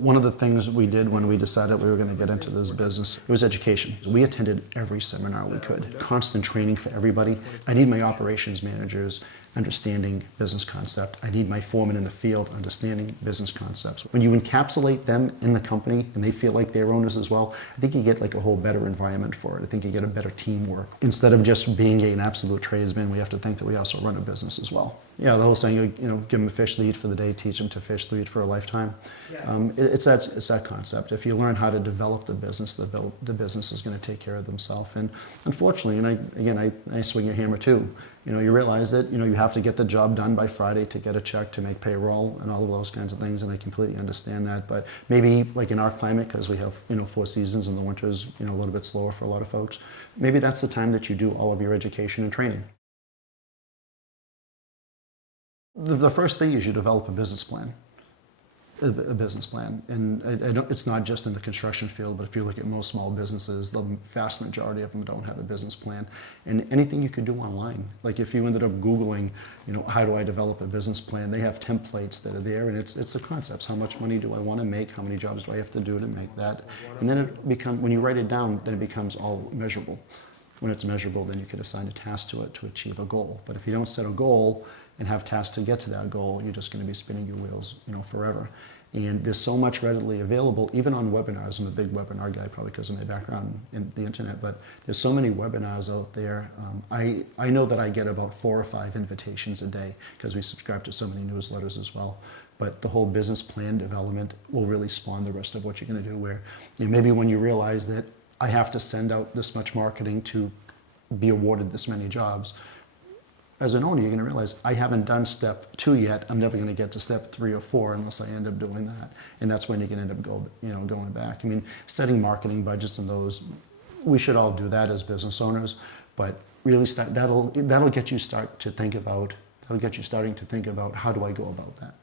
one of the things we did when we decided we were going to get into this business, it was education. We attended every seminar we could. Constant training for everybody. I need my operations managers understanding business concept. I need my foreman in the field understanding business concepts. When you encapsulate them in the company and they feel like they're owners as well, I think you get like a whole better environment for it. I think you get a better teamwork. Instead of just being an absolute tradesman, we have to think that we also run a business as well. Yeah, the whole saying, give them a fish to eat for the day, teach them to fish to eat for a lifetime. It's that concept. If you learn how to develop the business is going to take care of themselves. And unfortunately, and I swing a hammer too. You realize that you have to get the job done by Friday to get a check, to make payroll, and all of those kinds of things. And I completely understand that. But maybe like in our climate, because we have 4 seasons, and the winter is a little bit slower for a lot of folks. Maybe that's the time that you do all of your education and training. The first thing is you develop a business plan. A business plan, and it's not just in the construction field, but if you look at most small businesses, the vast majority of them don't have a business plan. And anything you could do online, like if you ended up Googling, how do I develop a business plan, they have templates that are there, and it's the concepts. How much money do I want to make? How many jobs do I have to do to make that? And then when you write it down, then it becomes all measurable. When it's measurable, then you can assign a task to it to achieve a goal. But if you don't set a goal and have tasks to get to that goal, you're just going to be spinning your wheels, forever. And there's so much readily available, even on webinars. I'm a big webinar guy, probably because of my background in the internet, but there's so many webinars out there. I know that I get about 4 or 5 invitations a day because we subscribe to so many newsletters as well. But the whole business plan development will really spawn the rest of what you're going to do, where maybe when you realize that I have to send out this much marketing to be awarded this many jobs, as an owner, you're going to realize I haven't done step 2 yet. I'm never going to get to step 3 or 4 unless I end up doing that. And that's when you can end up going back. Setting marketing budgets and those, we should all do that as business owners. But really, that'll get you starting to think about how do I go about that.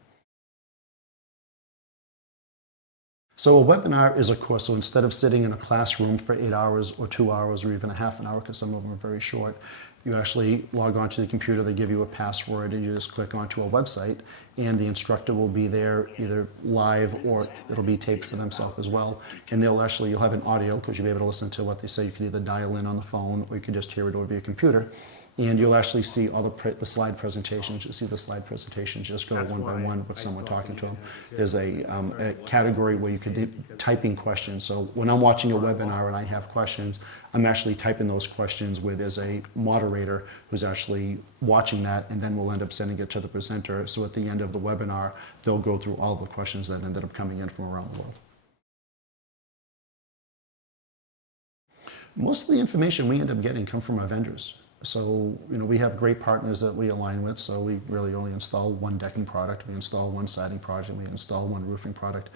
So a webinar is a course. So instead of sitting in a classroom for 8 hours or 2 hours or even a half an hour, because some of them are very short, you actually log onto the computer, they give you a password, and you just click onto a website, and the instructor will be there either live or it'll be taped for themselves as well. And you'll have an audio because you'll be able to listen to what they say. You can either dial in on the phone or you can just hear it over your computer. And you'll actually see all the slide presentations. You'll see the slide presentations just go one by one with someone talking to them. There's a category where you could do typing questions. So when I'm watching a webinar and I have questions, I'm actually typing those questions where there's a moderator who's actually watching that, and then we'll end up sending it to the presenter. So at the end of the webinar, they'll go through all the questions that ended up coming in from around the world. Most of the information we end up getting come from our vendors. So, we have great partners that we align with, so we really only install one decking product, we install one siding product, and we install one roofing product.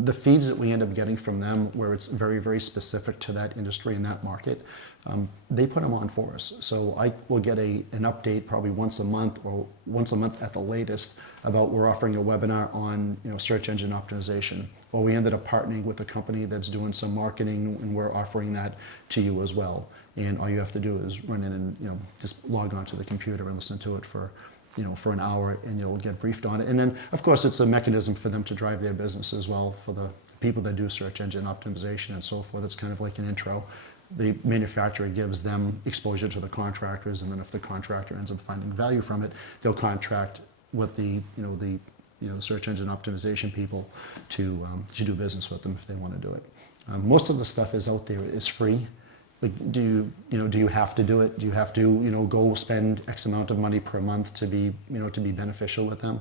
The feeds that we end up getting from them, where it's very, very specific to that industry and that market, they put them on for us. So I will get an update probably once a month or once a month at the latest about we're offering a webinar on search engine optimization, or we ended up partnering with a company that's doing some marketing and we're offering that to you as well. And all you have to do is run in and just log onto the computer and listen to it for an hour, and you'll get briefed on it. And then, of course, it's a mechanism for them to drive their business as well. For the people that do search engine optimization and so forth, it's kind of like an intro. The manufacturer gives them exposure to the contractors, and then if the contractor ends up finding value from it, they'll contract with the search engine optimization people to do business with them if they want to do it. Most of the stuff is out there is free. Like, do you have to do it? Do you have to, go spend X amount of money per month to be beneficial with them?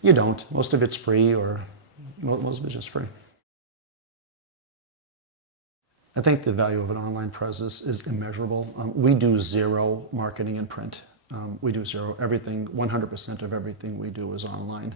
You don't. Most of it's free, or most of it's just free. I think the value of an online presence is immeasurable. We do 0 marketing in print. We do 0. Everything, 100% of everything we do is online.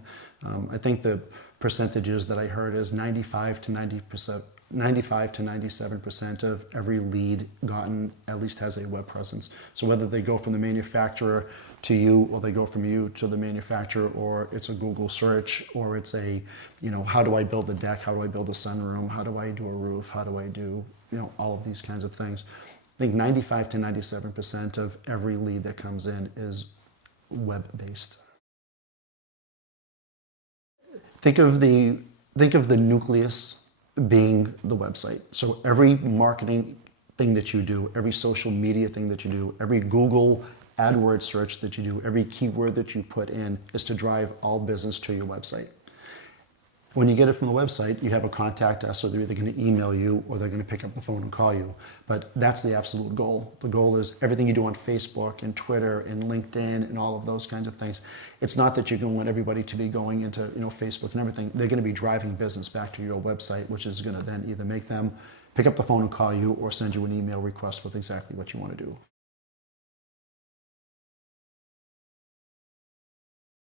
I think the percentages that I heard is 95 to 97% of every lead gotten at least has a web presence. So whether they go from the manufacturer to you, or they go from you to the manufacturer, or it's a Google search, or it's a, how do I build a deck? How do I build a sunroom? How do I do a roof? How do I do, all of these kinds of things? I think 95 to 97% of every lead that comes in is web-based. Think of the think of the nucleus being the website. So every marketing thing that you do, every social media thing that you do, every Google AdWords search that you do, every keyword that you put in is to drive all business to your website. When you get it from the website, you have a contact us, so they're either going to email you or they're going to pick up the phone and call you. But that's the absolute goal. The goal is everything you do on Facebook and Twitter and LinkedIn and all of those kinds of things. It's not that you can want everybody to be going into Facebook and everything. They're going to be driving business back to your website, which is going to then either make them pick up the phone and call you or send you an email request with exactly what you want to do.